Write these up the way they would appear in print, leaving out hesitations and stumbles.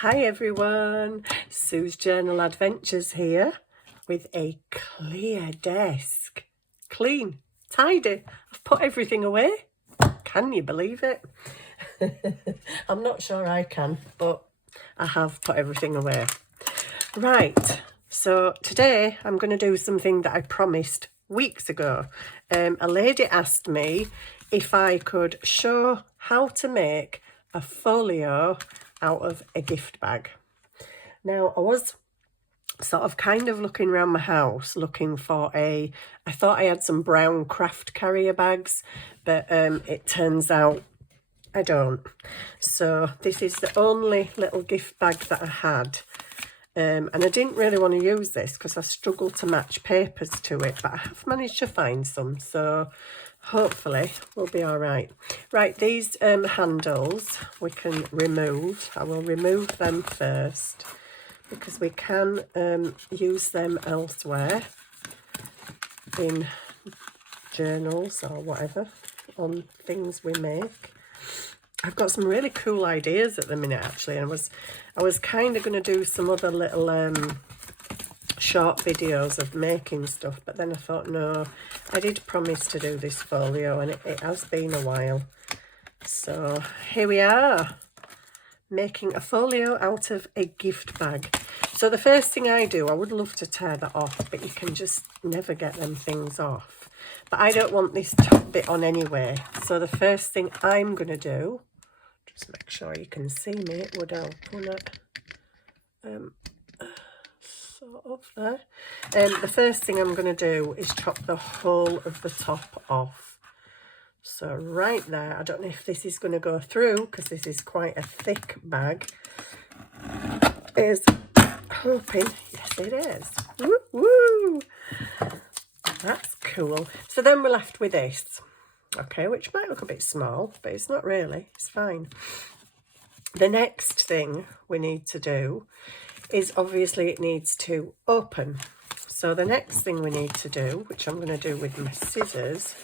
Hi everyone, Sue's Journal Adventures here with a clear desk. Clean, tidy, I've put everything away. Can you believe it? I'm not sure I can, but I have put everything away. Right, so today I'm going to do something that I promised weeks ago. A lady asked me if I could show how to make a folio out of a gift bag. Now, I was sort of kind of looking around my house looking for I thought I had some brown craft carrier bags, but it turns out I don't. So this is the only little gift bag that I had. And I didn't really want to use this because I struggled to match papers to it, but I have managed to find some, so hopefully we'll be all right. Right, these handles we can remove. I will remove them first because we can use them elsewhere in journals or whatever on things we make. I've got some really cool ideas at the minute actually, and I was kind of going to do some other little short videos of making stuff, but then I thought no, I did promise to do this folio and it has been a while. So here we are, making a folio out of a gift bag. So the first thing I do, I would love to tear that off, but you can just never get them things off. But I don't want this top bit on anyway. So the first thing I'm going to do, just make sure you can see me, it would help, wouldn't it? Sort of there. The first thing I'm going to do is chop the whole of the top off. So right there, I don't know if this is going to go through because this is quite a thick bag. Is hoping, yes it is. Woo woo! That's cool. So then we're left with this, okay, which might look a bit small, but it's not really, it's fine. The next thing we need to do is obviously it needs to open. So the next thing we need to do, which I'm going to do with my scissors,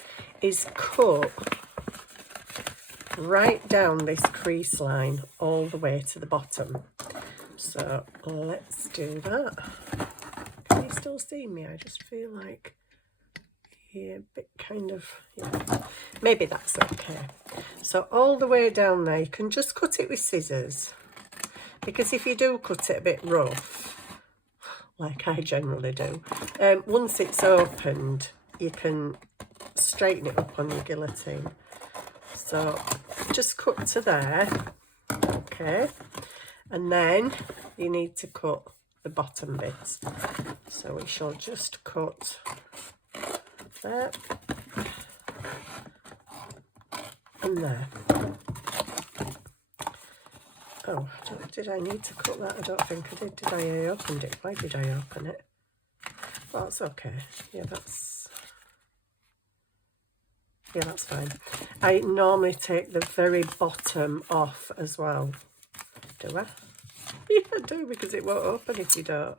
is cut right down this crease line all the way to the bottom. So let's do that. Can you still see me? I just feel like, yeah, a bit kind of, yeah, maybe that's okay. So all the way down there, you can just cut it with scissors, because if you do cut it a bit rough, like I generally do, once it's opened, you can straighten it up on your guillotine. So just cut to there, okay, and then you need to cut the bottom bits. So we shall just cut there and there. Oh, did I need to cut that? I don't think I did. Did I open it? Why did I open it? Well, that's okay. Yeah, that's fine. I normally take the very bottom off as well. Do I? Yeah, I do, because it won't open if you don't.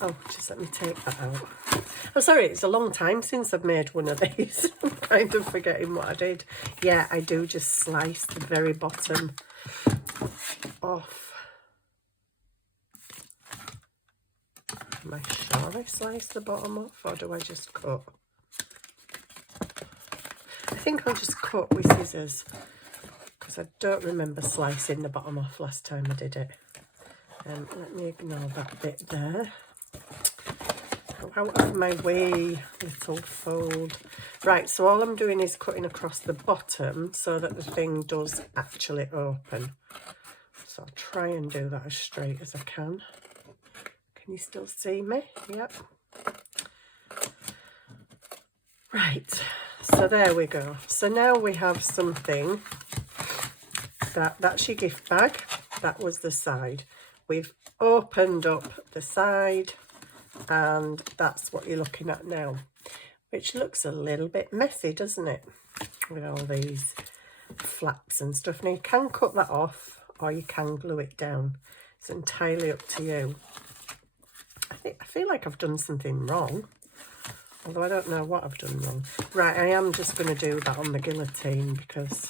Oh, just let me take that out. I'm sorry, it's a long time since I've made one of these. I'm kind of forgetting what I did. Yeah, I do just slice the very bottom off. Am I sure I slice the bottom off, or do I just cut? I think I'll just cut with scissors, because I don't remember slicing the bottom off last time I did it. Let me ignore that bit there. Out of my way, little fold. Right, so all I'm doing is cutting across the bottom so that the thing does actually open. So I'll try and do that as straight as I can. Can you still see me? Yep. Right, so there we go. So now we have something that's your gift bag. That was the side. We've opened up the side, and that's what you're looking at now, which looks a little bit messy, doesn't it, with all these flaps and stuff. Now you can cut that off or you can glue it down. It's entirely up to you. I feel like I've done something wrong, although I don't know what I've done wrong. Right, I am just going to do that on the guillotine because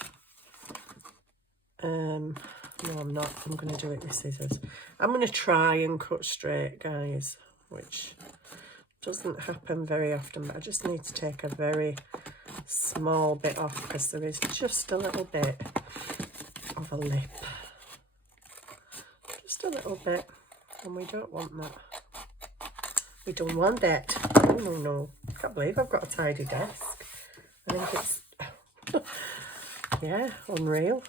No, I'm not. I'm going to do it with scissors. I'm going to try and cut straight, guys, which doesn't happen very often, but I just need to take a very small bit off because there is just a little bit of a lip. Just a little bit, and we don't want that. We don't want that. Oh, no, no. I can't believe I've got a tidy desk. I think it's, yeah, unreal.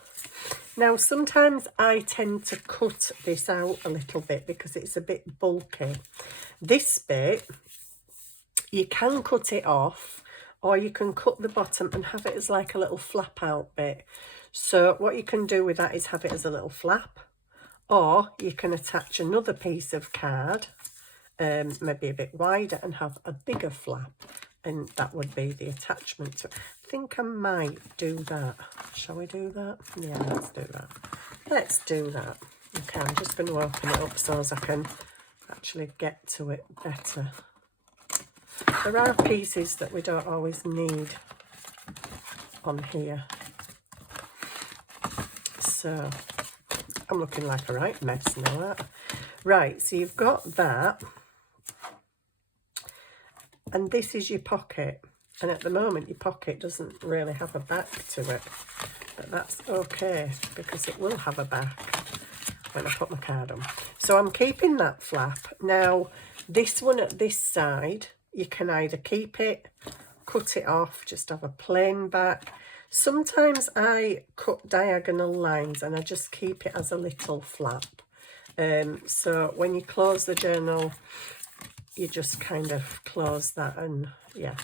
Now, sometimes I tend to cut this out a little bit because it's a bit bulky. This bit, you can cut it off, or you can cut the bottom and have it as like a little flap out bit. So what you can do with that is have it as a little flap, or you can attach another piece of card, maybe a bit wider, and have a bigger flap, and that would be the attachment to it. I think I might do that. Shall we do that? Yeah, let's do that. Let's do that. Okay, I'm just going to open it up so as I can actually get to it better. There are pieces that we don't always need on here. So I'm looking like a right mess now, aren't I? Right, so you've got that. And this is your pocket. And at the moment, your pocket doesn't really have a back to it. But that's okay, because it will have a back when I put my card on. So I'm keeping that flap. Now, this one at this side, you can either keep it, cut it off, just have a plain back. Sometimes I cut diagonal lines and I just keep it as a little flap. So when you close the journal, you just kind of close that, and yeah,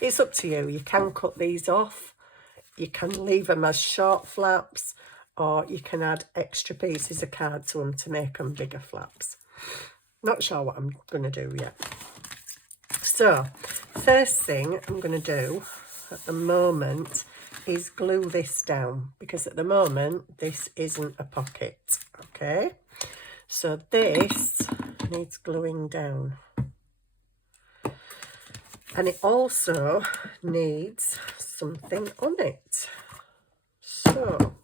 it's up to you. You can cut these off, you can leave them as short flaps, or you can add extra pieces of card to them to make them bigger flaps. Not sure what I'm going to do yet. So first thing I'm going to do at the moment is glue this down, because at the moment this isn't a pocket. Okay, so this needs gluing down. And it also needs something on it. So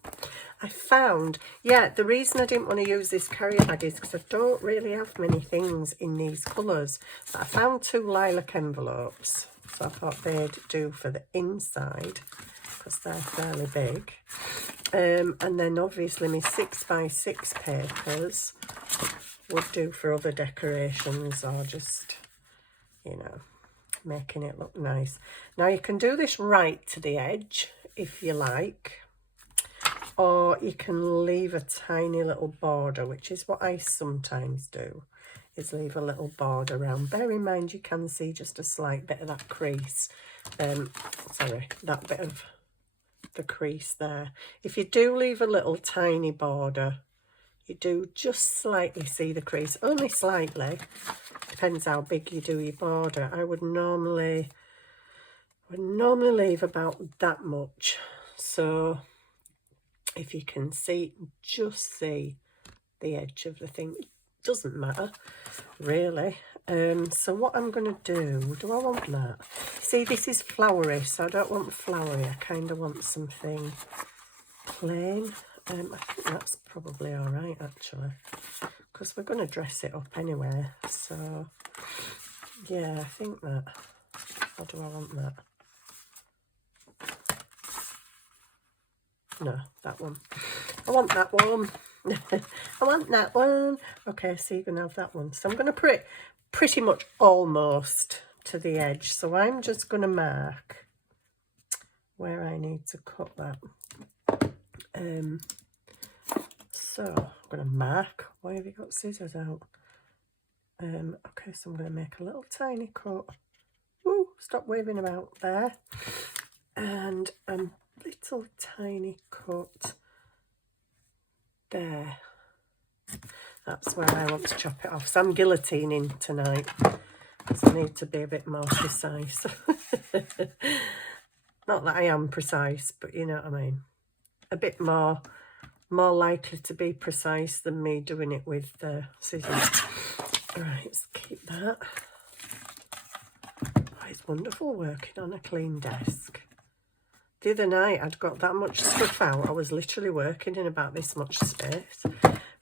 I found, yeah, the reason I didn't want to use this carrier bag is because I don't really have many things in these colours. But I found 2 lilac envelopes. So I thought they'd do for the inside, because they're fairly big. And then obviously my 6x6 papers would do for other decorations, or just, you know, making it look nice. Now you can do this right to the edge if you like, or you can leave a tiny little border, which is what I sometimes do, is leave a little border around. Bear in mind you can see just a slight bit of that crease, sorry, that bit of the crease there. If you do leave a little tiny border, you do just slightly see the crease, only slightly. Depends how big you do your border. I would normally leave about that much. So if you can see, just see the edge of the thing. It doesn't matter, really. So what I'm going to do I want that? See, this is flowery, so I don't want flowery. I kind of want something plain. I think that's probably all right, actually, because we're going to dress it up anyway. So yeah, I think that. How do I want that? No, that one. I want that one. I want that one. Okay, so you're going to have that one. So I'm going to put it pretty much almost to the edge. So I'm just going to mark where I need to cut that. So I'm going to mark. Why have you got scissors out? Okay, so I'm going to make a little tiny cut. Woo, stop waving about there. And a little tiny cut there. That's where I want to chop it off. So I'm guillotining tonight, because I need to be a bit more precise. Not that I am precise, but you know what I mean. A bit more likely to be precise than me doing it with the scissors. All right, let's keep that. Oh, it's wonderful working on a clean desk. the other night I'd got that much stuff out. I was literally working in about this much space.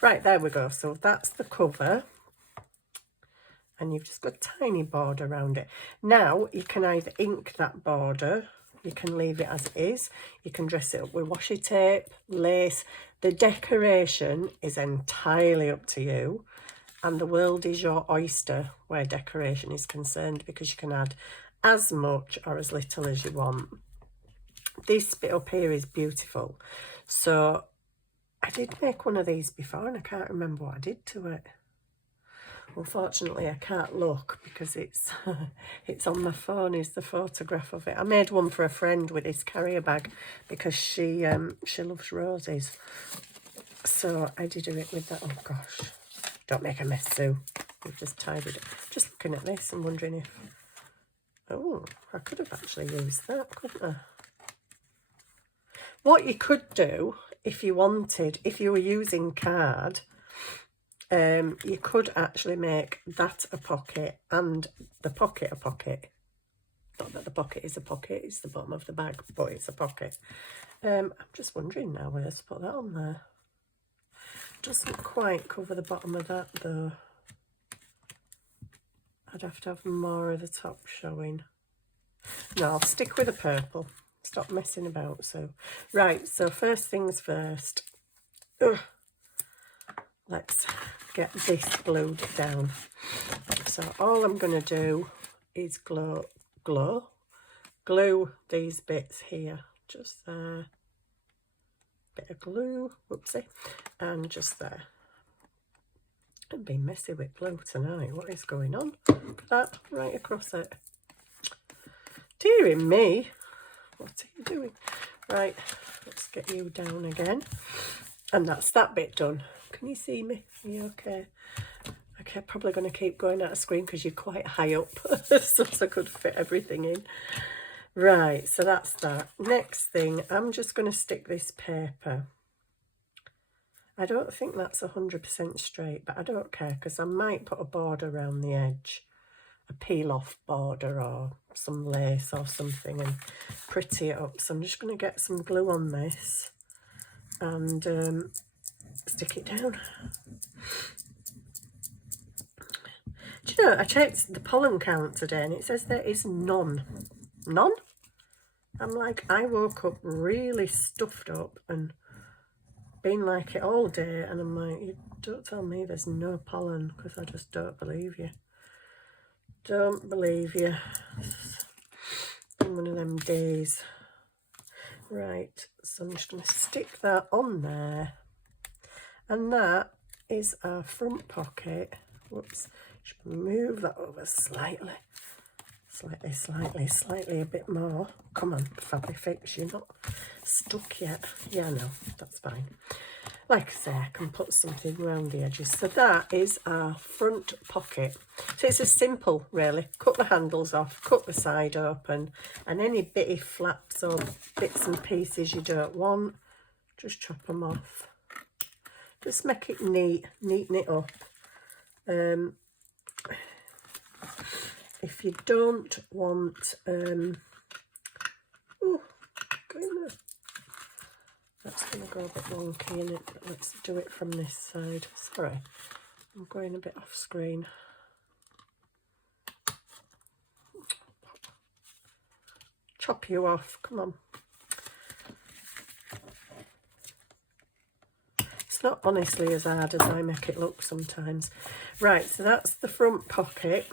Right, there we go. So that's the cover. And you've just got a tiny border around it. Now, you can either ink that border, you can leave it as it is, you can dress it up with washi tape, lace. The decoration is entirely up to you, and the world is your oyster where decoration is concerned, because you can add as much or as little as you want. This bit up here is beautiful. So I did make one of these before and I can't remember what I did to it. Unfortunately, I can't look because it's it's on my phone, is the photograph of it. I made one for a friend with this carrier bag because she loves roses. So I did it with that. Oh gosh, don't make a mess, Sue. We've just tidied it. Just looking at this and wondering if, oh, I could have actually used that, couldn't I? What you could do if you wanted, if you were using card, you could actually make that a pocket and the pocket a pocket. Not that the pocket is a pocket, it's the bottom of the bag, but it's a pocket. I'm just wondering now where to put that on there. Doesn't quite cover the bottom of that though. I'd have to have more of the top showing. No, I'll stick with the purple. Stop messing about, so. Right, so first things first. Ugh. Let's get this glued down. So all I'm going to do is glue these bits here, just there. Bit of glue, whoopsie, and just there. I've been messy with glue tonight. What is going on? Look at that, right across it. Dearie me, what are you doing? Right, let's get you down again. And that's that bit done. Can you see me? Are you okay? Okay, probably going to keep going out of screen because you're quite high up, so I could fit everything in. Right, so that's that. Next thing, I'm just going to stick this paper. I don't think that's 100% straight, but I don't care because I might put a border around the edge, a peel-off border or some lace or something, and pretty it up. So I'm just going to get some glue on this and stick it down. Do you know, I checked the pollen count today and it says there is none. None? I'm like, I woke up really stuffed up and been like it all day, and I'm like, you don't tell me there's no pollen, because I just don't believe you. Don't believe you. It's been one of them days. Right, so I'm just going to stick that on there. And that is our front pocket. Whoops, just move that over slightly. Slightly a bit more. Come on, Fabifix, you're not stuck yet. Yeah, no, that's fine. Like I say, I can put something around the edges. So that is our front pocket. So it's as simple, really. Cut the handles off, cut the side open, and any bitty flaps or bits and pieces you don't want, just chop them off. Just make it neat, neaten it up. If you don't want, oh goodness, that's going to go a bit wonky in it, but let's do it from this side. Sorry, I'm going a bit off screen. Chop you off, come on. It's not honestly as hard as I make it look sometimes. Right, so that's the front pocket.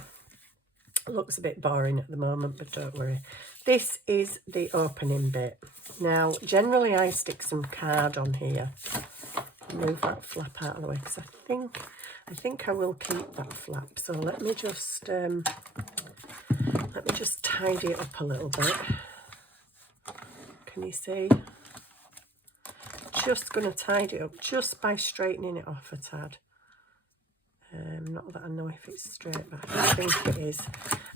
It looks a bit boring at the moment, but don't worry. This is the opening bit. Now, generally I stick some card on here. Move that flap out of the way because I think I will keep that flap. So let me just tidy it up a little bit. Can you see? Just going to tidy it up just by straightening it off a tad. Not that I know if it's straight, but I think it is.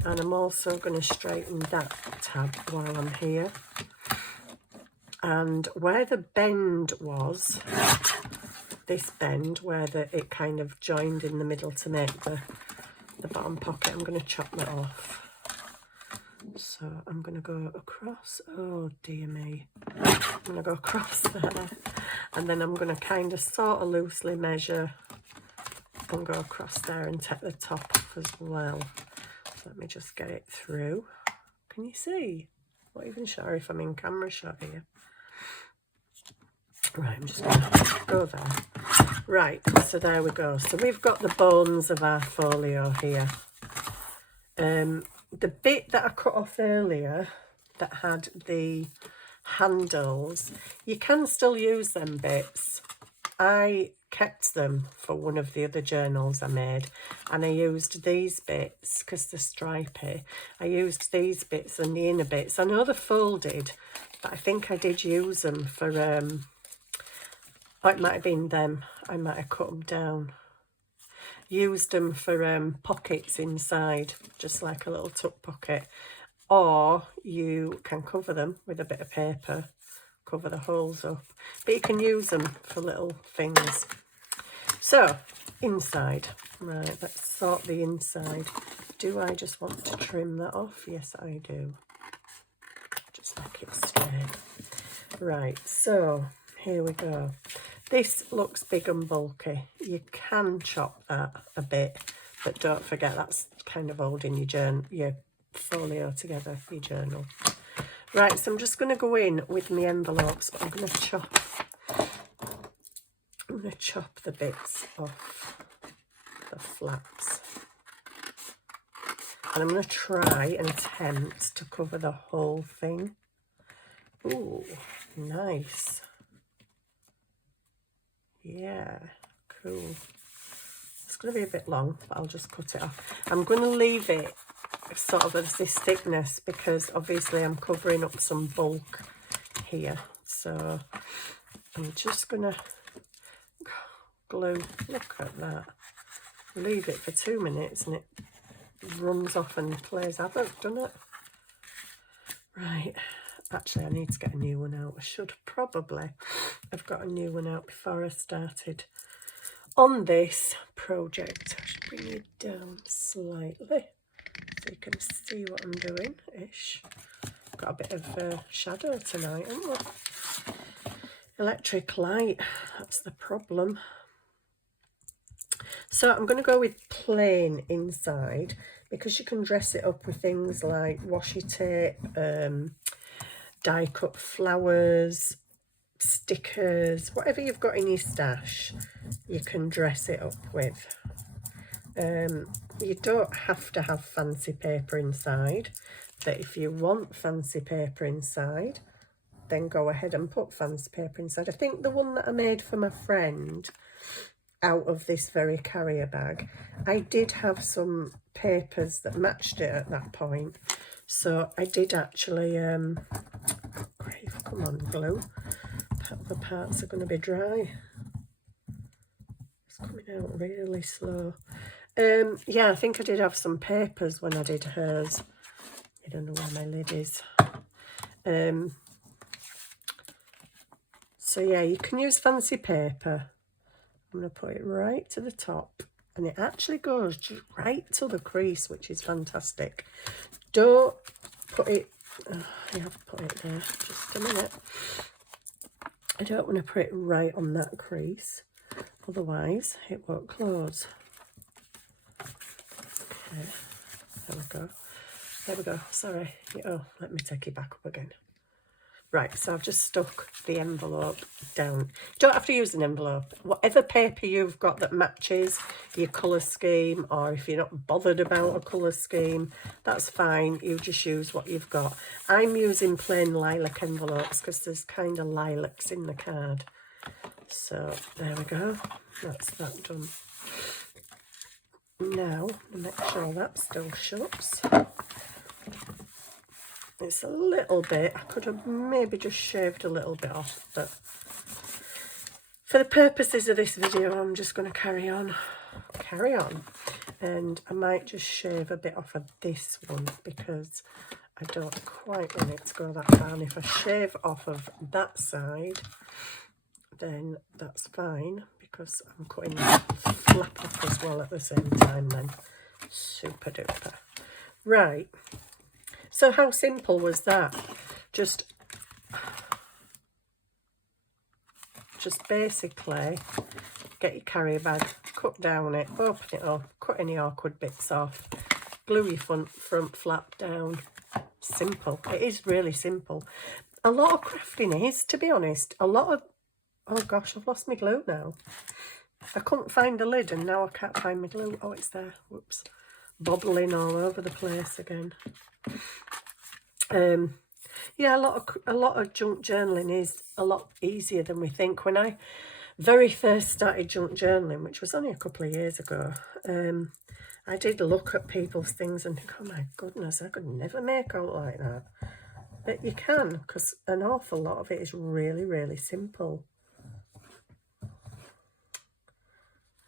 And I'm also going to straighten that tab while I'm here. And where the bend was, this bend where it kind of joined in the middle to make the bottom pocket, I'm going to chop that off. So I'm going to go across, oh dear me, I'm going to go across there, and then I'm going to kind of sort of loosely measure and go across there and take the top off as well. So let me just get it through. Can you see? I'm not even sure if I'm in camera shot here. Right, I'm just going to go there. Right, so there we go. So we've got the bones of our folio here. The bit that I cut off earlier that had the handles, you can still use them bits. I kept them for one of the other journals I made, and I used these bits because they're stripy. I used these bits and the inner bits. I know they're folded, but I think I did use them for, oh, it might have been them. I might have cut them down. Used them for pockets inside, just like a little tuck pocket, or you can cover them with a bit of paper, cover the holes up, but you can use them for little things. So inside, right, let's sort the inside. Do I just want to trim that off? Yes, I do. Just make it straight. Right, so here we go. This looks big and bulky. You can chop that a bit, but don't forget that's kind of holding your folio together, your journal. Right, so I'm just going to go in with my envelopes, but I'm going to chop the bits off the flaps. And I'm going to try and attempt to cover the whole thing. Ooh, nice. Yeah, cool. It's going to be a bit long, but I'll just cut it off. I'm going to leave it sort of as this thickness because obviously I'm covering up some bulk here. So I'm just going to glue. Look at that. Leave it for 2 minutes and it runs off and plays havoc, doesn't it? Right. Actually, I need to get a new one out. I should probably have got a new one out before I started on this project. I should bring it down slightly so you can see what I'm doing ish. Got a bit of shadow tonight, haven't we? Electric light, that's the problem. So I'm going to go with plain inside because you can dress it up with things like washi tape, die cut flowers, stickers, whatever you've got in your stash, you can dress it up with. You don't have to have fancy paper inside, but if you want fancy paper inside, then go ahead and put fancy paper inside. I think the one that I made for my friend out of this very carrier bag, I did have some papers that matched it at that point. So I did actually, great, come on glue, the parts are going to be dry. It's coming out really slow. Yeah, I think I did have some papers when I did hers. I don't know where my lid is. So yeah, you can use fancy paper. I'm going to put it right to the top, and it actually goes just right to the crease, which is fantastic. Don't put it, I have put it there, just a minute. I don't want to put it right on that crease, otherwise it won't close. Okay, there we go. There we go, sorry. Oh, let me take it back up again. Right, so I've just stuck the envelope down. You don't have to use an envelope. Whatever paper you've got that matches your colour scheme, or if you're not bothered about a colour scheme, that's fine. You just use what you've got. I'm using plain lilac envelopes because there's kind of lilacs in the card. So there we go. That's that done. Now, make sure that still shuts. It's a little bit, I could have maybe just shaved a little bit off, but for the purposes of this video, I'm just going to carry on, and I might just shave a bit off of this one because I don't quite want it to go that far, and if I shave off of that side, then that's fine because I'm cutting the flap off as well at the same time then. Super duper. Right. So how simple was that? Just basically get your carrier bag, cut down it, open it up, cut any awkward bits off, glue your front flap down. Simple. It is really simple. A lot of crafting is, to be honest, a lot of... Oh gosh, I've lost my glue now. I couldn't find the lid and now I can't find my glue. Oh, it's there. Whoops. Bobbling all over the place again. Yeah, a lot of junk journaling is a lot easier than we think. When I very first started junk journaling, which was only a couple of years ago, I did look at people's things and think, oh my goodness, I could never make out like that. But you can, because an awful lot of it is really, really simple.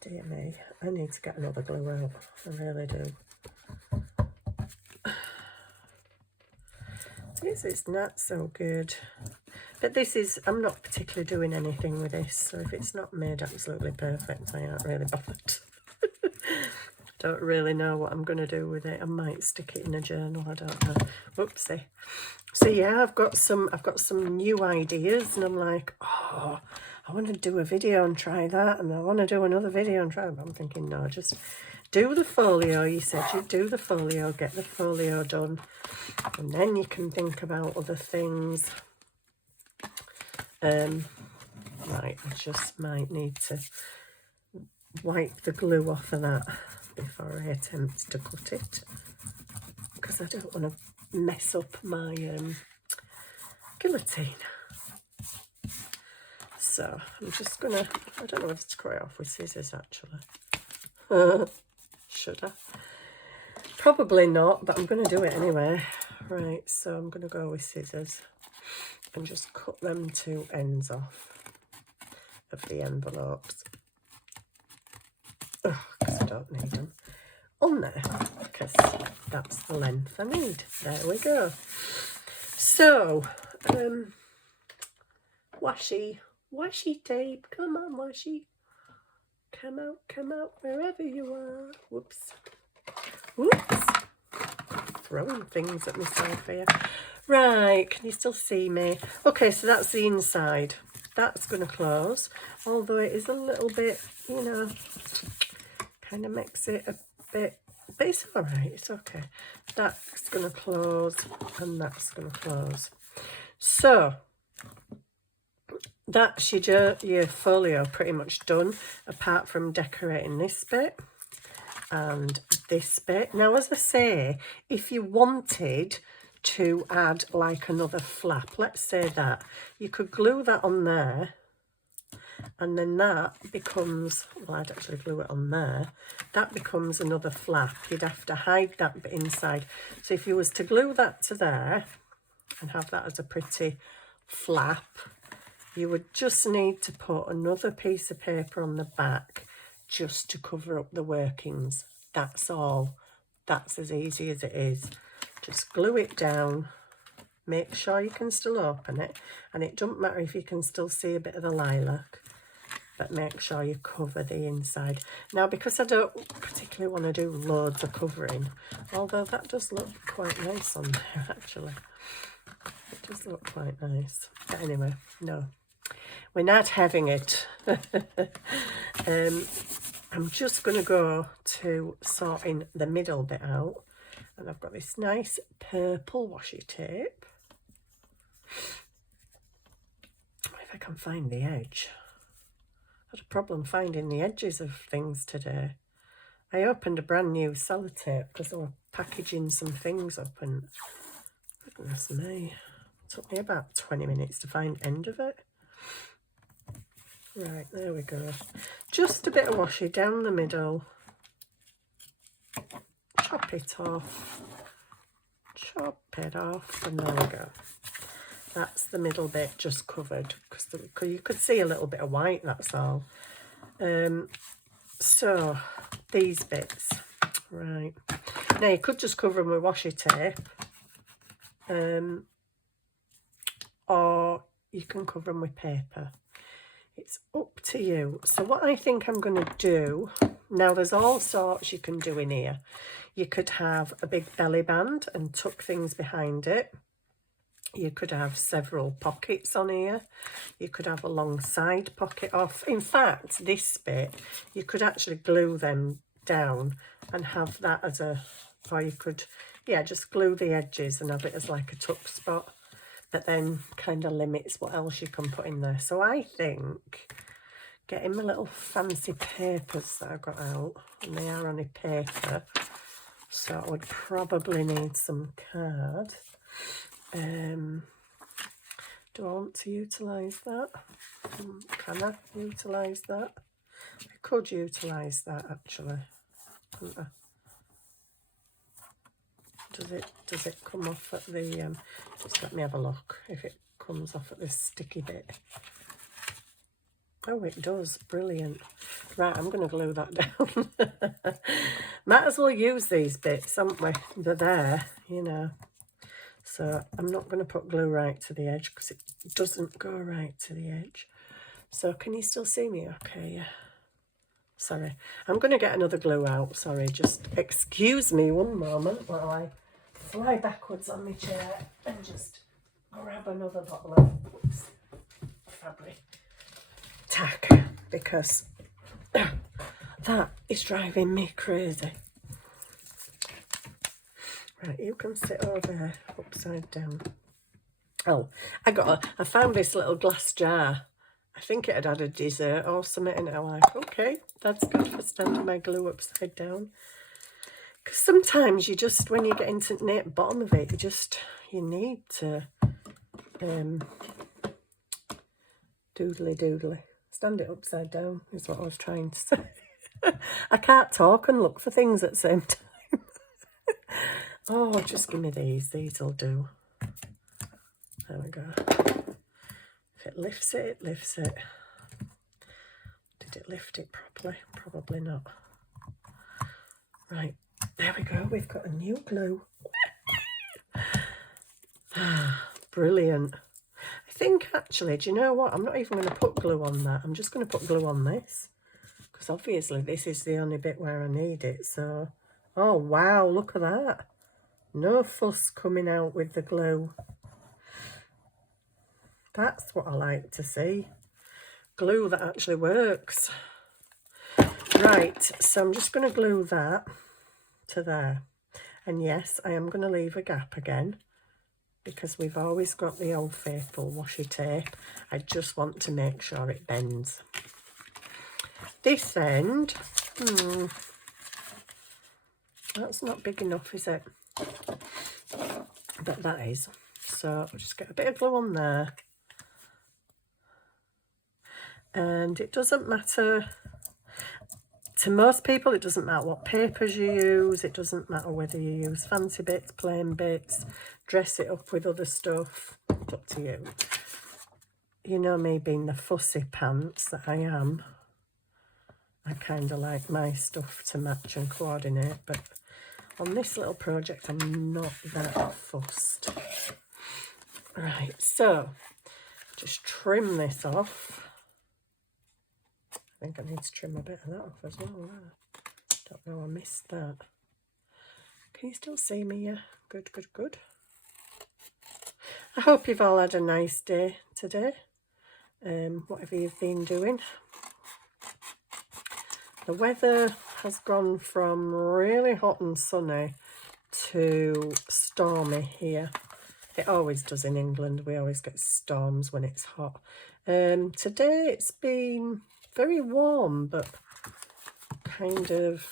Dear me, I need to get another glue out. I really do. This is not so good. But this is, I'm not particularly doing anything with this, so if it's not made absolutely perfect, I aren't really bothered. Don't really know what I'm going to do with it. I might stick it in a journal, I don't know. Whoopsie. So yeah, I've got some new ideas, and I'm like, oh, I want to do a video and try that, and I want to do another video and try that. I'm thinking, no, just do the folio. You said you'd do the folio, get the folio done, and then you can think about other things. Right, I just might need to wipe the glue off of that before I attempt to cut it, because I don't want to mess up my guillotine. So I'm just gonna, I don't know if to cut it off with scissors actually. Should I? Probably not, but I'm gonna do it anyway. Right, so I'm gonna go with scissors and just cut them two ends off of the envelopes. Because I don't need them on there, because that's the length I need. There we go. So, washi tape, come on washi, come out wherever you are. Whoops, throwing things at myself here. Right, can you still see me? Okay, so that's the inside. That's going to close, although it is a little bit, you know, kind of makes it a bit, but it's all right, it's okay. That's going to close and that's going to close. So that's your folio pretty much done, apart from decorating this bit and this bit. Now, as I say, if you wanted to add like another flap, let's say that, you could glue that on there, and then that becomes, well, I'd actually glue it on there, that becomes another flap. You'd have to hide that bit inside. So if you was to glue that to there and have that as a pretty flap, you would just need to put another piece of paper on the back just to cover up the workings. That's all. That's as easy as it is. Just glue it down, make sure you can still open it, and it doesn't matter if you can still see a bit of the lilac, but make sure you cover the inside. Now, because I don't particularly want to do loads of covering, although that does look quite nice on there actually. It does look quite nice. But anyway, no, we're not having it. I'm just going to go to sorting the middle bit out. And I've got this nice purple washi tape. If I can find the edge. I had a problem finding the edges of things today. I opened a brand new sellotape because they were packaging some things up, and goodness me, it took me about 20 minutes to find the end of it. Right, there we go. Just a bit of washi down the middle. Chop it off, and there we go. That's the middle bit just covered, because you could see a little bit of white, that's all. So these bits, right, now you could just cover them with washi tape, or you can cover them with paper. It's up to you. So what I think I'm going to do Now there's all sorts you can do in here. You could have a big belly band and tuck things behind it. You could have several pockets on here. You could have a long side pocket off. In fact, this bit, you could actually glue them down and have that as a, or you could, yeah, just glue the edges and have it as like a tuck spot. But then kind of limits what else you can put in there. So I think getting my little fancy papers that I got out, and they are on a paper, so I would probably need some card. Do I want to utilise that? Can I utilise that? I could utilise that actually, couldn't I? Does it come off at the just let me have a look if it comes off at this sticky bit. Oh, it does. Brilliant. Right, I'm going to glue that down. Might as well use these bits, haven't we? They're there, you know. So I'm not going to put glue right to the edge because it doesn't go right to the edge. So can you still see me? Okay, yeah. Sorry. I'm going to get another glue out. Sorry, just excuse me one moment while I fly backwards on my chair and just grab another bottle of fabric tack, because that is driving me crazy. Right, you can sit over there upside down. Oh, I found this little glass jar. I think it had a dessert or something in it. I'm like, okay, that's good for standing my glue upside down. Because sometimes you just, when you get into the bottom of it, you need to doodly. Stand it upside down is what I was trying to say. I can't talk and look for things at the same time. Oh, just give me these. These will do. There we go. If it lifts it, it lifts it. Did it lift it properly? Probably not. Right, there we go. We've got a new glue. Brilliant. I think actually, do you know what? I'm not even going to put glue on that. I'm just going to put glue on this. Because obviously this is the only bit where I need it. So, oh wow, look at that. No fuss coming out with the glue. That's what I like to see. Glue that actually works. Right, so I'm just going to glue that to there. And yes, I am going to leave a gap again, because we've always got the old faithful washi tape. I just want to make sure it bends. This end, that's not big enough, is it? But that is. So I'll just get a bit of glue on there. And it doesn't matter, to most people, it doesn't matter what papers you use. It doesn't matter whether you use fancy bits, plain bits, dress it up with other stuff. It's up to you. You know me being the fussy pants that I am. I kind of like my stuff to match and coordinate, but on this little project, I'm not that fussed. Right, so just trim this off. I think I need to trim a bit of that off as well. Don't know, I missed that. Can you still see me? Yeah, good. I hope you've all had a nice day today. Whatever you've been doing. The weather has gone from really hot and sunny to stormy here. It always does in England. We always get storms when it's hot. Today it's been very warm, but kind of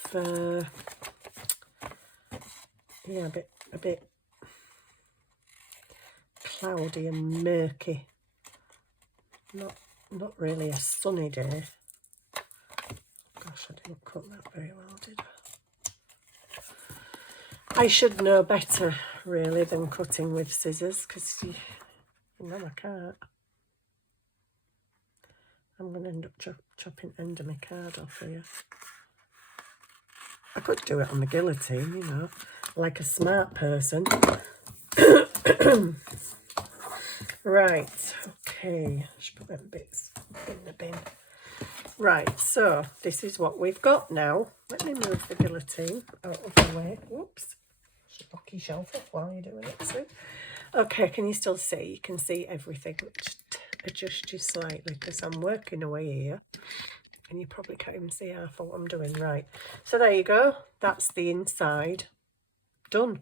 yeah, a bit cloudy and murky. Not really a sunny day. Gosh, I didn't cut that very well, did I? I should know better really than cutting with scissors, because you know I can't. I'm going to end up chopping end of my card off here. I could do it on the guillotine, you know, like a smart person. Right, okay. I should put them bits in the bin. Right, so this is what we've got now. Let me move the guillotine out of the way. Whoops. Knock your shelf off while you're doing it, Sue. Okay, can you still see? You can see everything. Just adjust you slightly because I'm working away here. And you probably can't even see half of what I'm doing. Right, so there you go. That's the inside done.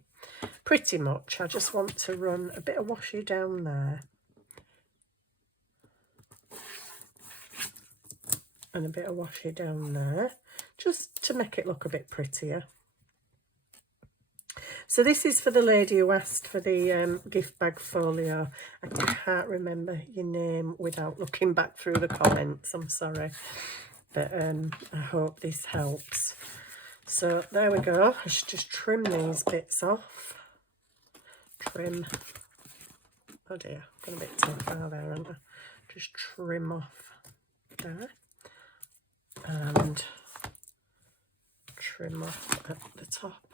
Pretty much. I just want to run a bit of washi down there. And a bit of washi down there, just to make it look a bit prettier. So this is for the lady who asked for the gift bag folio. I can't remember your name without looking back through the comments, I'm sorry. But I hope this helps. So there we go. I should just trim these bits off. Trim. Oh dear, got a bit too far there, haven't I? Just trim off there. And trim off at the top.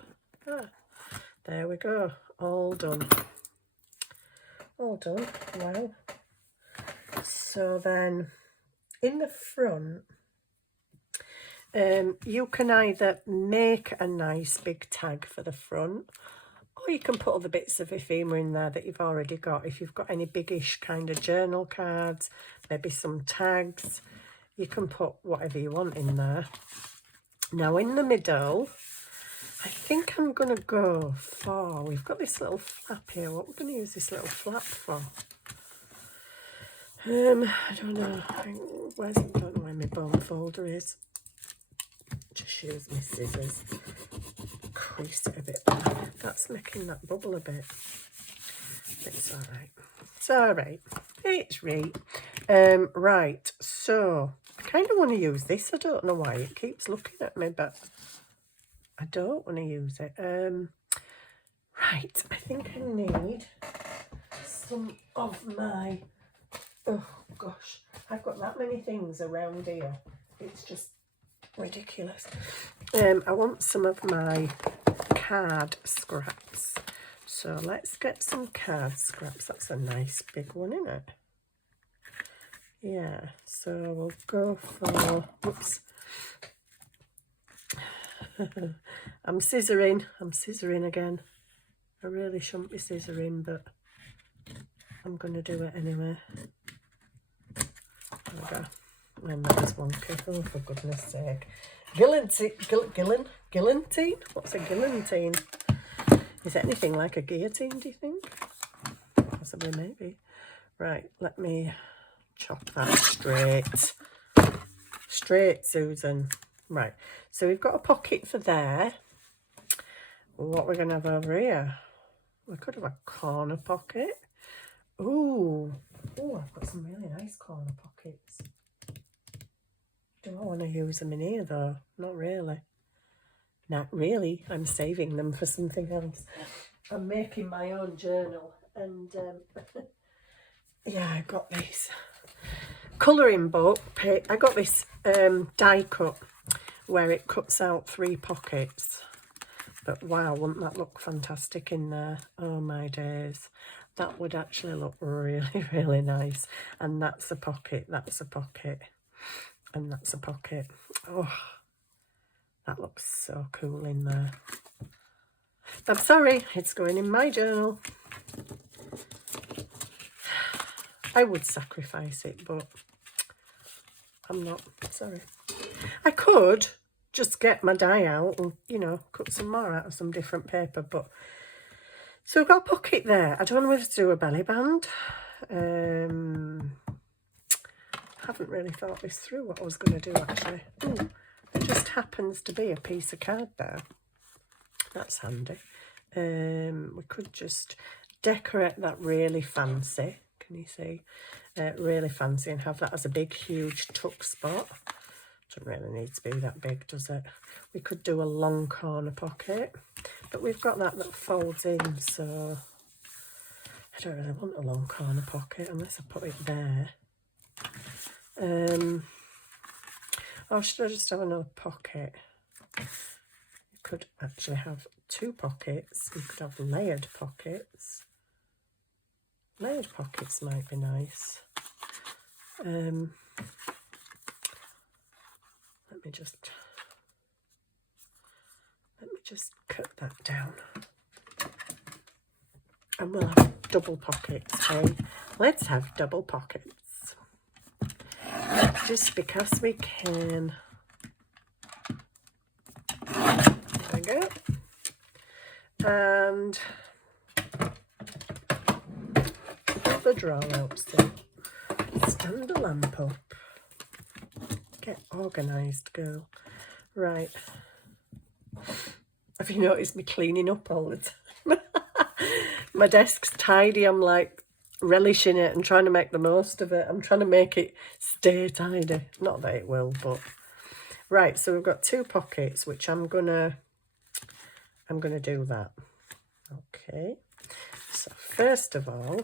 There we go, all done. All done. Wow. So then in the front, you can either make a nice big tag for the front, or you can put other bits of ephemera in there that you've already got. If you've got any biggish kind of journal cards, maybe some tags, you can put whatever you want in there. Now in the middle, I think I'm going to go for, we've got this little flap here. What we're going to use this little flap for? I don't know. I don't know where my bone folder is. Just use my scissors. Crease it a bit. That's making that bubble a bit. It's all right. It's all right. It's right. Right, so I kind of want to use this. I don't know why it keeps looking at me, but I don't want to use it. Right, I think I need some of my, oh gosh, I've got that many things around here. It's just ridiculous. I want some of my card scraps. So let's get some card scraps. That's a nice big one, isn't it? Yeah, so we'll go for, whoops. I'm scissoring again. I really shouldn't be scissoring, but I'm going to do it anyway. There we go. And that was wonky. Oh, for goodness sake. Guillotine? What's a guillotine? Is it anything like a guillotine, do you think? Possibly, maybe. Right, let me chop that straight. Straight, Susan. Right, so we've got a pocket for there. What we're going to have over here? We could have a corner pocket. Ooh, I've got some really nice corner pockets. Do I want to use them in here though? Not really. Not really. I'm saving them for something else. I'm making my own journal, and yeah, I got this colouring book. I got this die cut where it cuts out 3 pockets. But wow, wouldn't that look fantastic in there? Oh my days. That would actually look really, really nice. And that's a pocket, that's a pocket, and that's a pocket. Oh, that looks so cool in there. I'm sorry, it's going in my journal. I would sacrifice it, but I'm not. Sorry. I could just get my die out and, you know, cut some more out of some different paper, but so I've got a pocket there. I don't know whether to do a belly band. Haven't really thought this through what I was going to do actually. Ooh, there just happens to be a piece of card there. That's handy. We could just decorate that really fancy. Can you see? Really fancy, and have that as a big, huge tuck spot. Doesn't really need to be that big, does it? We could do a long corner pocket, but we've got that folds in, so I don't really want a long corner pocket unless I put it there. Or should I just have another pocket? You could actually have 2 pockets. You could have layered pockets. Layered pockets might be nice. Let me just cut that down. And we'll have double pockets, hey? Let's have double pockets. Just because we can. There we go. And put the drawer out still. Stand the lamp up. Get organised, girl. Right. Have you noticed me cleaning up all the time? My desk's tidy. I'm like relishing it and trying to make the most of it. I'm trying to make it stay tidy. Not that it will, but right. So we've got 2 pockets, which I'm gonna do that. Okay. So first of all,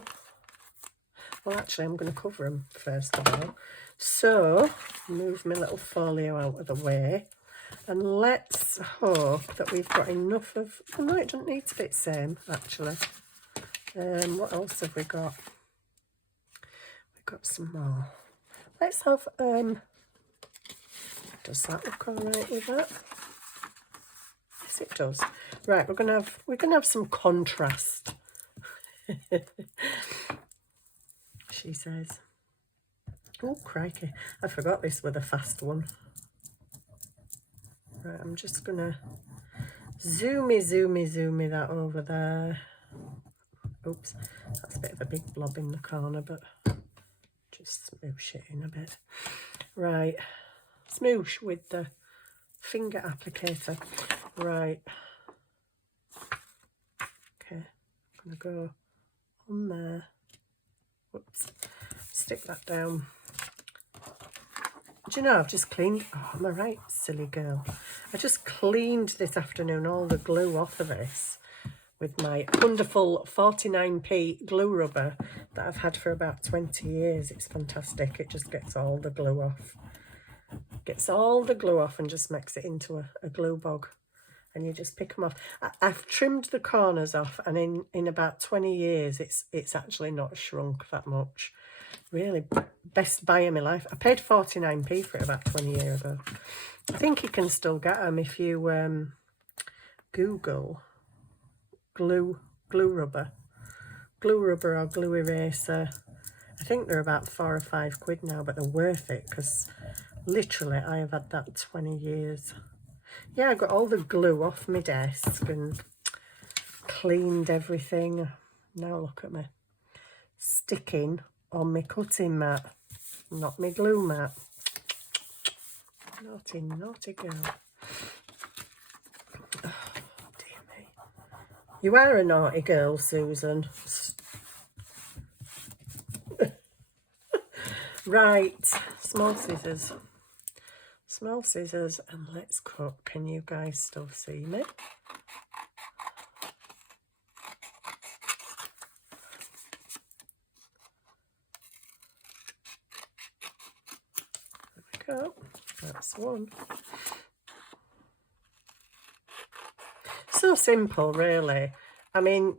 well, actually, I'm going to cover them first of all. So move my little folio out of the way. And let's hope that we've got enough of... Oh, no, it doesn't need to be the same, actually. What else have we got? We've got some more. Let's have... does that look all right with that? Yes, it does. Right, we're gonna have some contrast. She says. Oh, crikey. I forgot this with a fast one. Right, I'm just going to zoomy that over there. Oops, that's a bit of a big blob in the corner, but just smoosh it in a bit. Right, smoosh with the finger applicator. Right. Okay, I'm going to go on there. Whoops, stick that down. Do you know, I've just cleaned... Oh, am I right, silly girl? I just cleaned this afternoon all the glue off of this with my wonderful 49p glue rubber that I've had for about 20 years. It's fantastic. It just gets all the glue off. Gets all the glue off and just makes it into a glue bog. And you just pick them off. I've trimmed the corners off, and in about 20 years, it's actually not shrunk that much. Really, best buy in my life. I paid 49p for it about 20 years ago. I think you can still get them if you Google glue rubber or glue eraser. I think they're about £4 or £5 now, but they're worth it because literally I have had that 20 years. Yeah, I got all the glue off my desk and cleaned everything. Now look at me sticking on my cutting mat, not my glue mat. Naughty, naughty girl. Oh, dear me. You are a naughty girl, Susan. Right, small scissors. Small scissors, and let's cut. Can you guys still see me? There we go. That's one. So simple, really. I mean,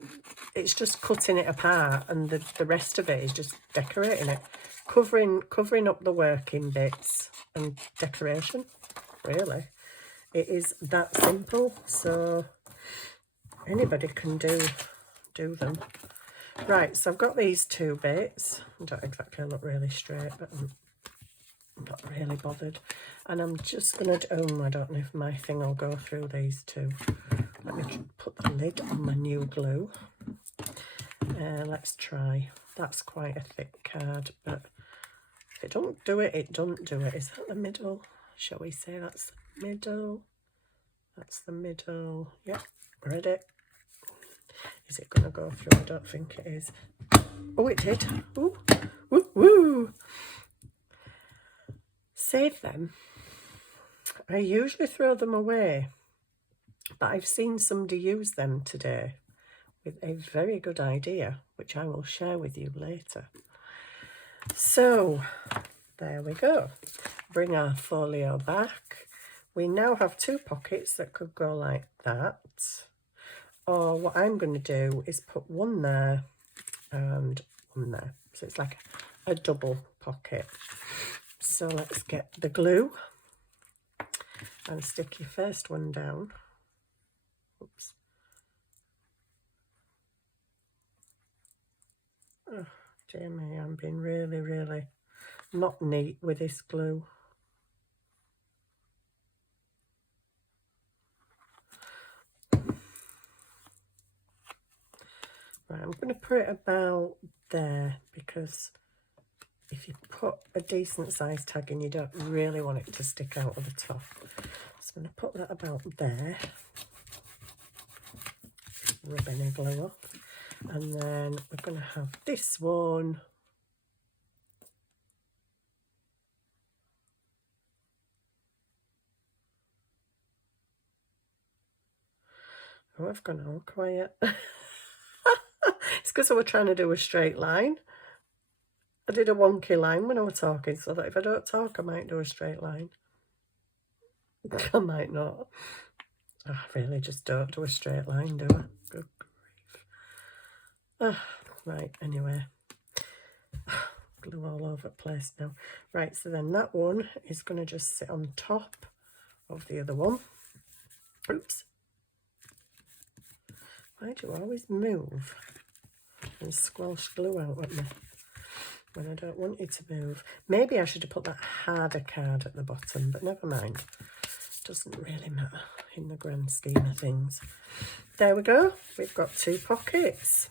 it's just cutting it apart, and the rest of it is just decorating it, covering up the working bits and decoration. Really, it is that simple. So anybody can do them. Right, so I've got these 2 bits. I don't exactly look really straight, but I'm not really bothered. And I'm just going to... Oh, I don't know if my thing will go through these 2. Let me put the lid on my new glue. Let's try. That's quite a thick card, but if it don't do it, it don't do it. Is that the middle? Shall we say that's the middle? That's the middle. Yep, ready. Is it going to go through? I don't think it is. Oh, it did. Ooh, woo, woo. Save them. I usually throw them away, but I've seen somebody use them today with a very good idea, which I will share with you later. So, there we go. Bring our folio back. We now have 2 pockets that could go like that. Or what I'm going to do is put one there and one there. So it's like a double pocket. So let's get the glue. and stick your first one down. Oops. Oh, dear me, I'm being really, really not neat with this glue. Right, I'm going to put it about there, because if you put a decent size tag in, you don't really want it to stick out of the top. So I'm going to put that about there. Rub any glue off. And then we're going to have this one. Oh, I've gone all quiet. It's because I was trying to do a straight line. I did a wonky line when I was talking, so that if I don't talk, I might do a straight line. I might not. I really just don't do a straight line, do I? Good grief. Right, anyway. Glue all over the place now. Right, so then that one is going to just sit on top of the other one. Oops. Why do you always move and squelch glue out at me when I don't want you to move? Maybe I should have put that harder card at the bottom, but never mind. Doesn't really matter in the grand scheme of things. There we go. We've got 2 pockets.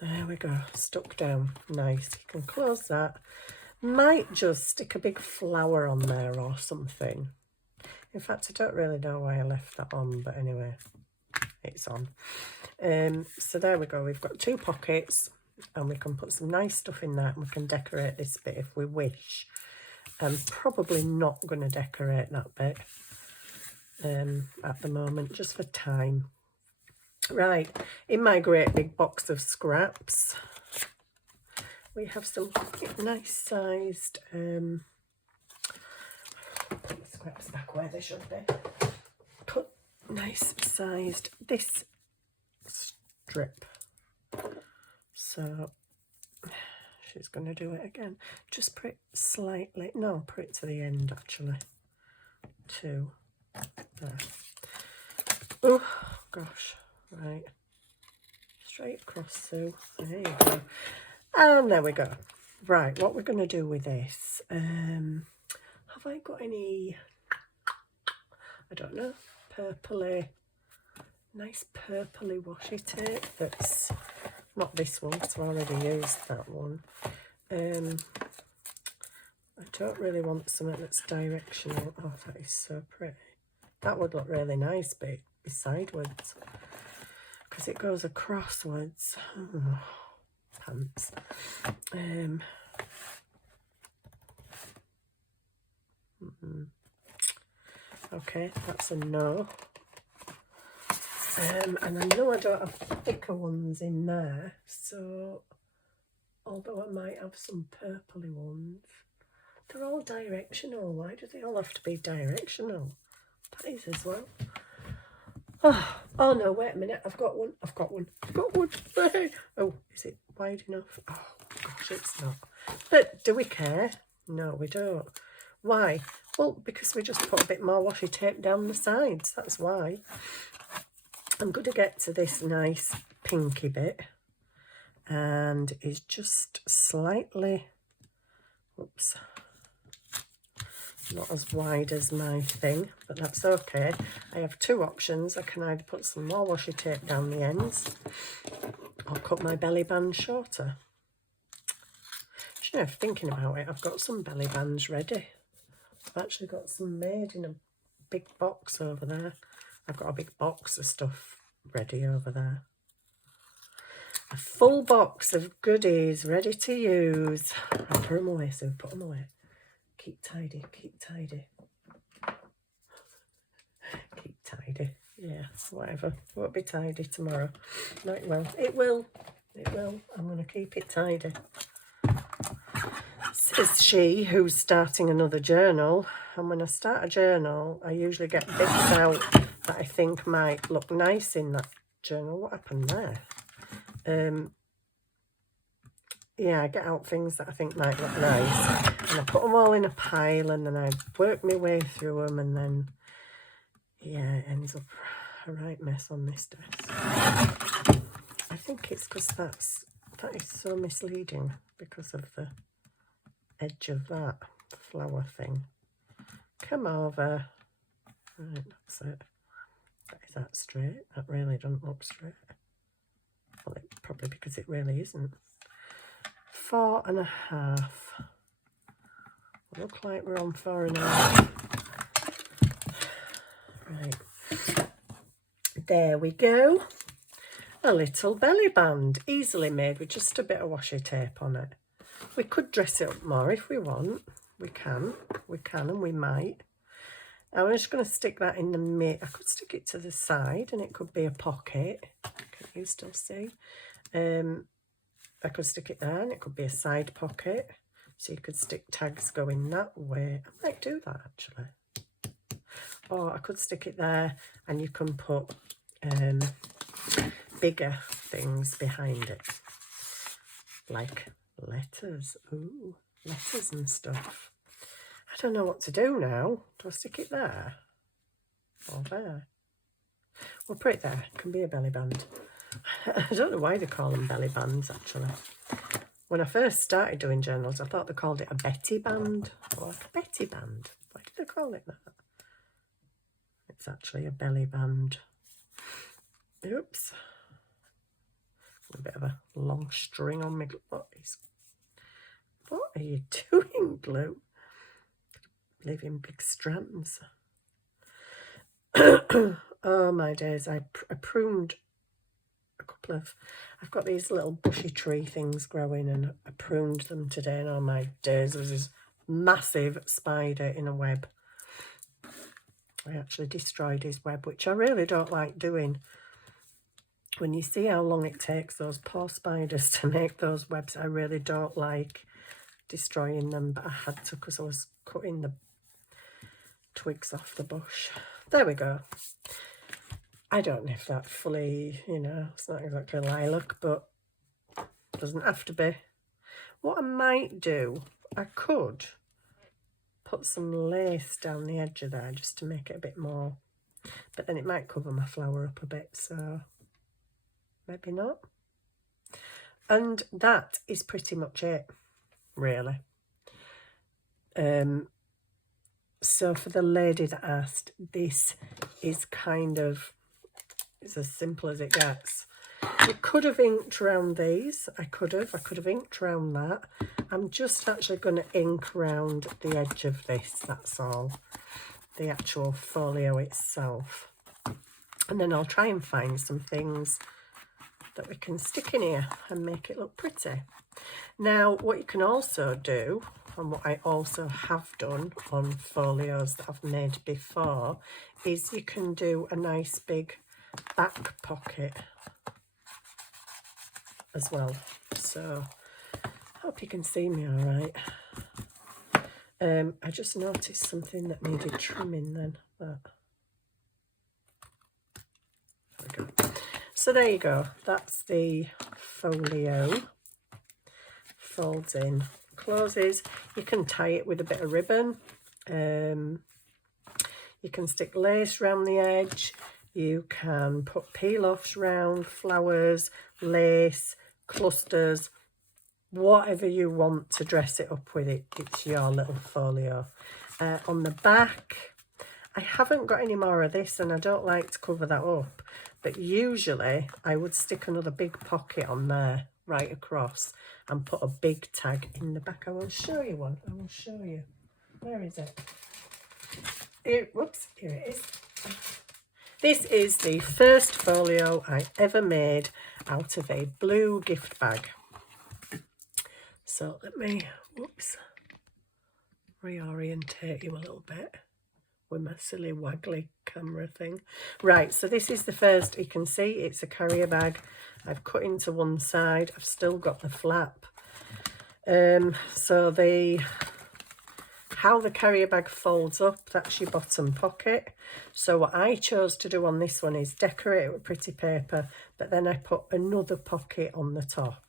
There we go. Stuck down. Nice. You can close that. Might just stick a big flower on there or something. In fact, I don't really know why I left that on, but anyway, it's on. So there we go. We've got 2 pockets, and we can put some nice stuff in that, and we can decorate this bit if we wish. I'm probably not going to decorate that bit at the moment, just for time. Right, in my great big box of scraps, we have some nice sized, put the scraps back where they should be, put nice sized this strip. So she's going to do it again. Just put it slightly, no, put it to the end actually, to there. Oh gosh, right, straight across, Sue. There you go. And there we go. Right, what we're going to do with this, have I got any, I don't know, purpley, nice purpley washi tape that's not this one, because I already used that one. I don't really want something that's directional. Oh, that is so pretty. That would look really nice, but it'd be sideways, because it goes acrosswards. Oh, pants. Okay, that's a no. And I know I don't have thicker ones in there, so although I might have some purpley ones, they're all directional. Why do they all have to be directional? That is as well. Oh no, wait a minute, I've got one. Oh, is it wide enough? Oh gosh, it's not. But do we care? No, we don't. Why? Well, because we just put a bit more washi tape down the sides, that's why. I'm going to get to this nice pinky bit, and it's just slightly, oops, not as wide as my thing, but that's okay. I have 2 options. I can either put some more washi tape down the ends or cut my belly band shorter. You know, thinking about it, I've got some belly bands ready. I've actually got some made in a big box over there. I've got a big box of stuff ready over there. A full box of goodies ready to use. I'll put them away, so put them away. Keep tidy, keep tidy. Keep tidy. Yeah, whatever. Won't be tidy tomorrow. No, it will. It will. It will. I'm going to keep it tidy. Says she who's starting another journal. And when I start a journal, I usually get bits out that I think might look nice in that journal. What happened there? Yeah, I get out things that I think might look nice. And I put them all in a pile, and then I work my way through them, and then, yeah, it ends up a right mess on this desk. I think it's because that is so misleading because of the edge of that flower thing. Come over. Right, that's it. Is that straight? That really doesn't look straight. Well, probably because it really isn't. 4.5. Look like we're on 4.5. Right. There we go. A little belly band, easily made with just a bit of washi tape on it. We could dress it up more if we want. We can and we might. I'm just going to stick that in the mid. I could stick it to the side and it could be a pocket. Can you still see? I could stick it there and it could be a side pocket. So you could stick tags going that way. I might do that actually. Or I could stick it there and you can put bigger things behind it. Like letters. Ooh, letters and stuff. I don't know what to do now. Do I stick it there? Or there? We'll put it there. It can be a belly band. I don't know why they call them belly bands, actually. When I first started doing journals, I thought they called it a Betty band. Or like a Betty band. Why did they call it that? It's actually a belly band. Oops. A bit of a long string on me. What are you doing, glue? Leaving big strands. Oh my days, I pruned a couple of, I've got these little bushy tree things growing and I pruned them today, and oh my days, there was this massive spider in a web. I actually destroyed his web, which I really don't like doing. When you see how long it takes those poor spiders to make those webs, I really don't like destroying them, but I had to because I was cutting the twigs off the bush. There we go. I don't know if that fully, you know, it's not exactly lilac, but it doesn't have to be. What I might do, I could put some lace down the edge of there just to make it a bit more, but then it might cover my flower up a bit, so maybe not. And that is pretty much it, really. So for the lady that asked, this is kind of, it's as simple as it gets. You could have inked around these. I could have inked around that. I'm just actually going to ink around the edge of this, that's all. The actual folio itself. And then I'll try and find some things that we can stick in here and make it look pretty. Now, what you can also do, and what I also have done on folios that I've made before, is you can do a nice big back pocket as well. So, I hope you can see me all right. I just noticed something that needed trimming then. There we go. So there you go. That's the folio. Folds in, closes. You can tie it with a bit of ribbon. You can stick lace around the edge. You can put peel-offs round, flowers, lace, clusters, whatever you want to dress it up with. It's your little folio. On the back, I haven't got any more of this and I don't like to cover that up, but usually I would stick another big pocket on there right across and put a big tag in the back. I will show you one. I will show you. Where is it? Here, whoops, here it is. This is the first folio I ever made out of a blue gift bag. So let me, whoops, reorientate you a little bit with my silly waggly camera thing. Right, so this is the first. You can see it's a carrier bag. I've cut into one side. I've still got the flap. So how the carrier bag folds up, that's your bottom pocket. So what I chose to do on this one is decorate it with pretty paper, but then I put another pocket on the top.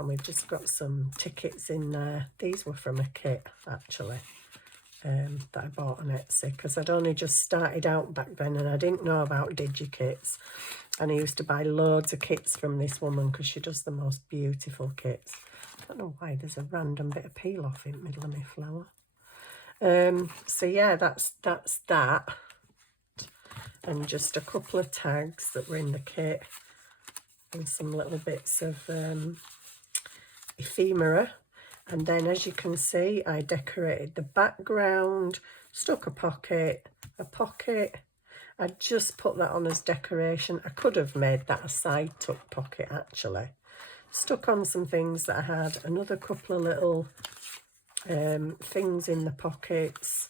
and we've just got some tickets in there. These were from a kit, actually, that I bought on Etsy, because I'd only just started out back then and I didn't know about DigiKits. And I used to buy loads of kits from this woman because she does the most beautiful kits. I don't know why there's a random bit of peel off in the middle of my flower. So yeah, that's that. And just a couple of tags that were in the kit. And some little bits of ephemera. And then, as you can see, I decorated the background, stuck a pocket. I just put that on as decoration. I could have made that a side tuck pocket, actually. Stuck on some things that I had, another couple of little things in the pockets.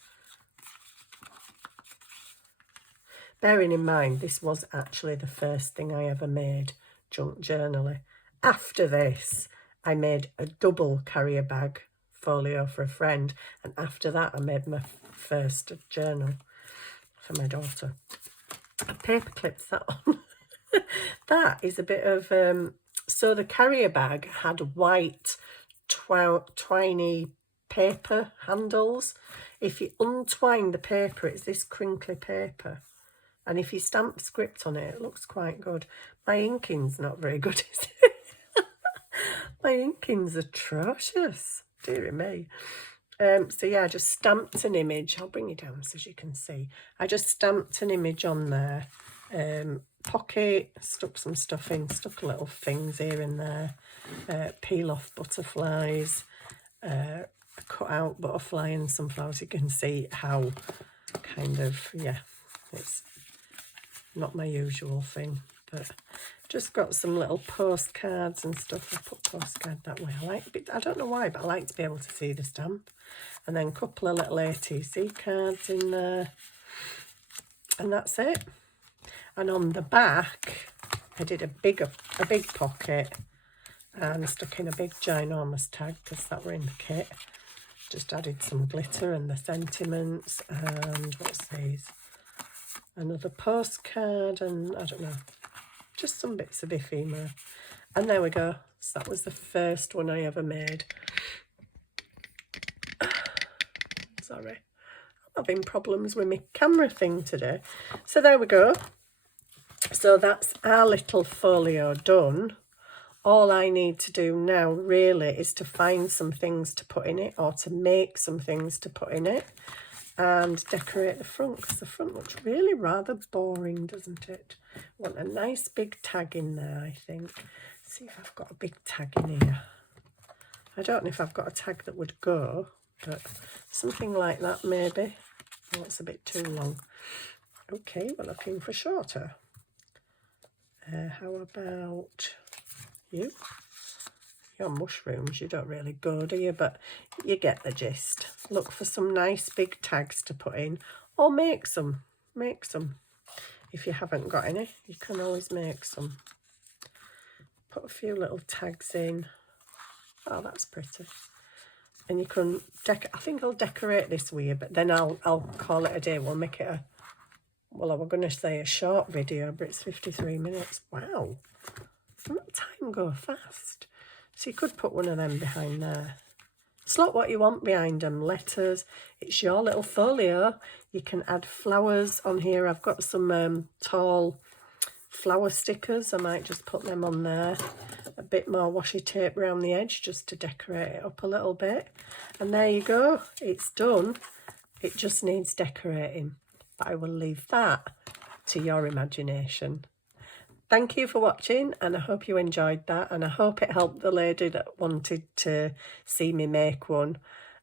Bearing in mind, this was actually the first thing I ever made junk journaling. After this, I made a double carrier bag folio for a friend, and after that I made my first journal for my daughter. I paper clipped that on. That is a bit of so the carrier bag had white twiny paper handles. If you untwine the paper, it's this crinkly paper, and if you stamp script on it, it looks quite good. My inking's not very good, is it? My inking's atrocious, dearie me. So yeah, I just stamped an image. I'll bring you down so you can see. I just stamped an image on there. Pocket, stuck some stuff in, stuck little things here and there. Peel off butterflies, a cut out butterfly and some flowers. You can see how kind of, yeah, it's not my usual thing, but just got some little postcards and stuff. I put postcard that way. I don't know why, but I like to be able to see the stamp. And then a couple of little ATC cards in there. And that's it. And on the back, I did a big pocket and stuck in a big ginormous tag because that were in the kit. Just added some glitter and the sentiments, and what's these? Another postcard, and I don't know, just some bits of ephemera. And there we go. So that was the first one I ever made. Sorry, I'm having problems with my camera thing today. So there we go. So that's our little folio done. All I need to do now really is to find some things to put in it, or to make some things to put in it, and decorate the front, because the front looks really rather boring, doesn't it? I want a nice big tag in there, I think. See if I've got a big tag in here. I don't know if I've got a tag that would go, but something like that maybe. Oh, it's a bit too long. Okay, we're looking for shorter. How about you? Your mushrooms, you don't really go, do you? But you get the gist. Look for some nice big tags to put in, or make some. Make some. If you haven't got any, you can always make some. Put a few little tags in. Oh, that's pretty. And you can I think I'll decorate this with you, but then I'll call it a day. We'll make it a, well, I was going to say a short video, but it's 53 minutes. Wow. Doesn't that time go fast? So you could put one of them behind there. Slot what you want behind them. Letters. It's your little folio. You can add flowers on here. I've got some tall flower stickers. I might just put them on there. A bit more washi tape around the edge just to decorate it up a little bit. And there you go. It's done. It just needs decorating. But I will leave that to your imagination. Thank you for watching, and I hope you enjoyed that, and I hope it helped the lady that wanted to see me make one.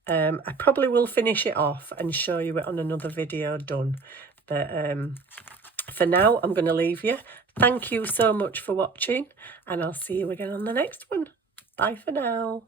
I probably will finish it off and show you it on another video done, but for now I'm going to leave you. Thank you so much for watching, and I'll see you again on the next one. Bye for now.